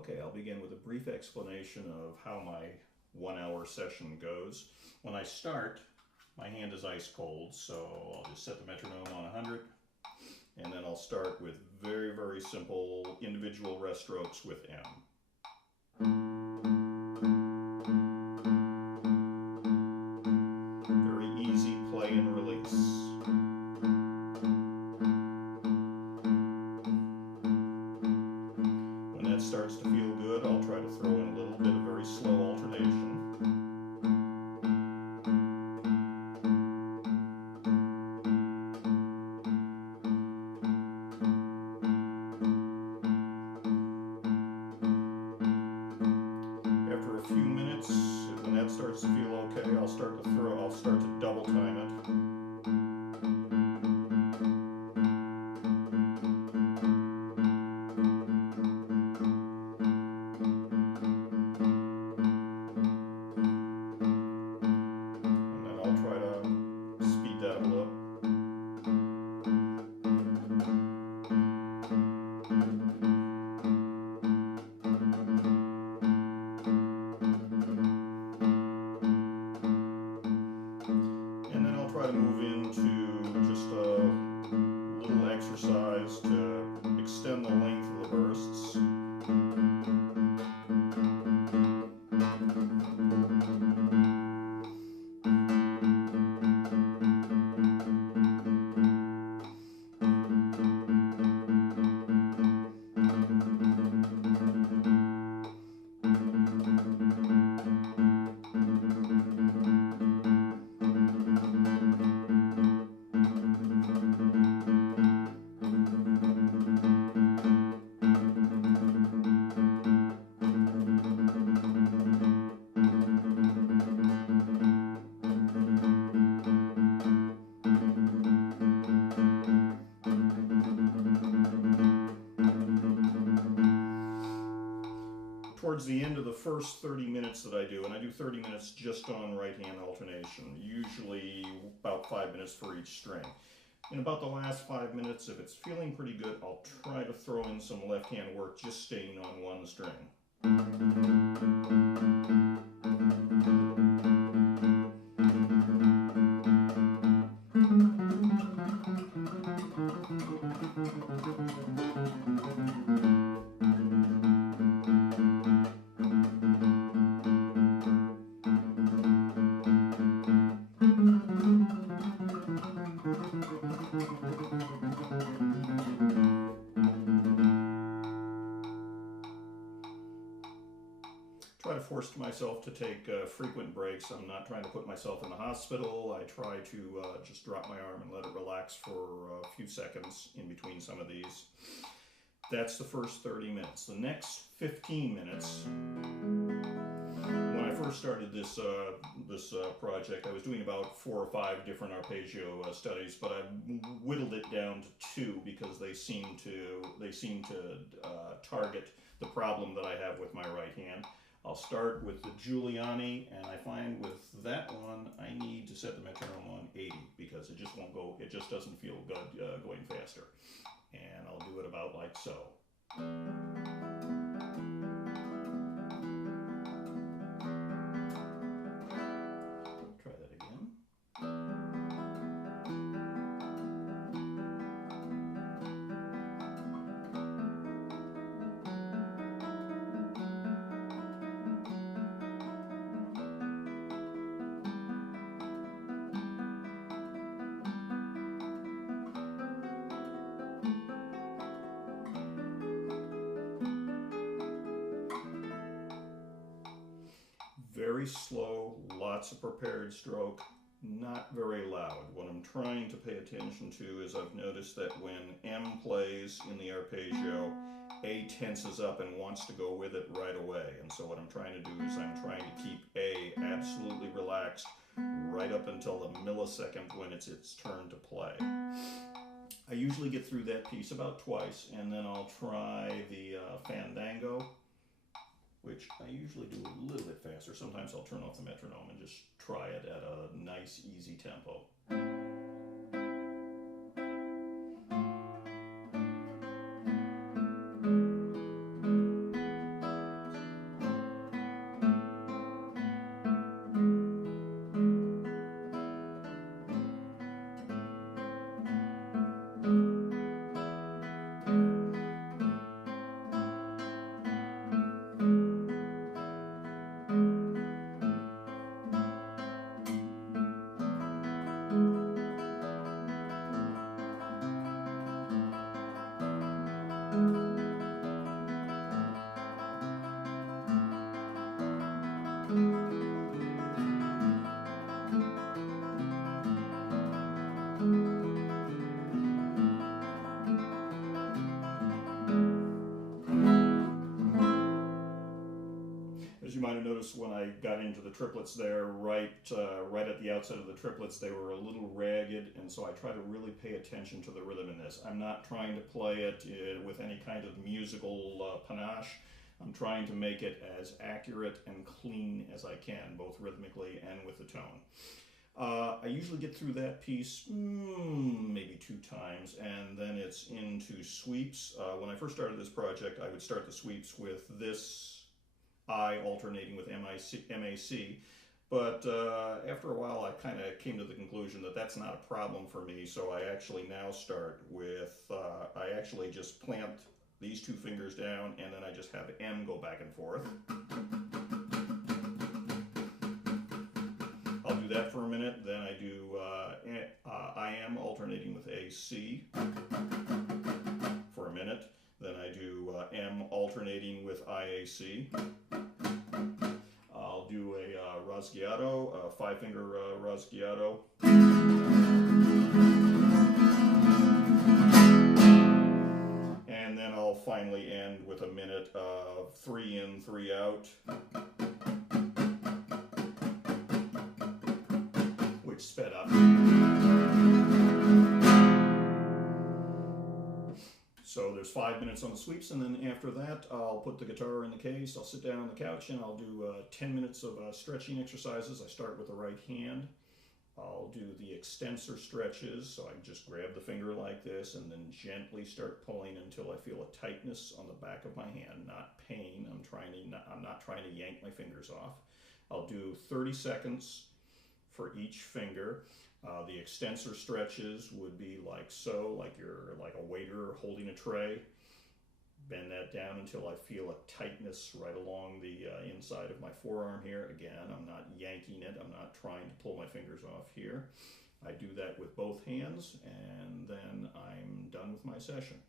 Okay, I'll begin with a brief explanation of how my 1 hour session goes. When I start, my hand is ice cold, so I'll just set the metronome on 100, and then I'll start with very, very simple individual rest strokes with M. Very easy play and release. When that starts to feel good, I'll try to throw in a little bit of very slow alternation. After a few minutes, when that starts to feel okay, I'll start to double time it. Move into just a little exercise to extend the length of the bursts. Towards the end of the first 30 minutes that I do, and I do 30 minutes just on right-hand alternation, usually about 5 minutes for each string. In about the last 5 minutes, if it's feeling pretty good, I'll try to throw in some left-hand work just staying on one string. Try to force myself to take frequent breaks. I'm not trying to put myself in the hospital. I try to just drop my arm and let it relax for a few seconds in between some of these. That's the first 30 minutes. The next 15 minutes, when I first started this project, I was doing about 4 or 5 different arpeggio studies, but I've whittled it down to 2 because they seem to target the problem that I have with my right hand. I'll start with the Giuliani, and I find with that one I need to set the metronome on 80 because it just won't go, it just doesn't feel good going faster. And I'll do it about like so. Try that again. Very slow, lots of prepared stroke, not very loud. What I'm trying to pay attention to is I've noticed that when M plays in the arpeggio, A tenses up and wants to go with it right away. And so what I'm trying to do is I'm trying to keep A absolutely relaxed right up until the millisecond when it's its turn to play. I usually get through that piece about twice, and then I'll try the Fandango, which I usually do a little bit faster. Sometimes I'll turn off the metronome and just try it at a nice, easy tempo. notice when I got into the triplets there, right at the outset of the triplets, they were a little ragged, and so I try to really pay attention to the rhythm in this. I'm not trying to play it with any kind of musical panache. I'm trying to make it as accurate and clean as I can, both rhythmically and with the tone. I usually get through that piece maybe 2 times, and then it's into sweeps. When I first started this project, I would start the sweeps with this I alternating with MAC, but after a while I kind of came to the conclusion that that's not a problem for me, so I actually now start with, I actually just plant these 2 fingers down, and then I just have M go back and forth. I'll do that for a minute, then I do I am alternating with AC for a minute, then I do M alternating with IAC. I'll do a rasguiato, a 5-finger rasguiato. And then I'll finally end with a minute of 3 in, 3 out, which sped up. So there's 5 minutes on the sweeps, and then after that I'll put the guitar in the case, I'll sit down on the couch, and I'll do 10 minutes of stretching exercises. I start with the right hand. I'll do the extensor stretches, so I just grab the finger like this and then gently start pulling until I feel a tightness on the back of my hand, not pain. I'm not trying to yank my fingers off. I'll do 30 seconds for each finger. The extensor stretches would be like so, like you're like a waiter holding a tray. Bend that down until I feel a tightness right along the inside of my forearm here. Again, I'm not yanking it. I'm not trying to pull my fingers off here. I do that with both hands, and then I'm done with my session.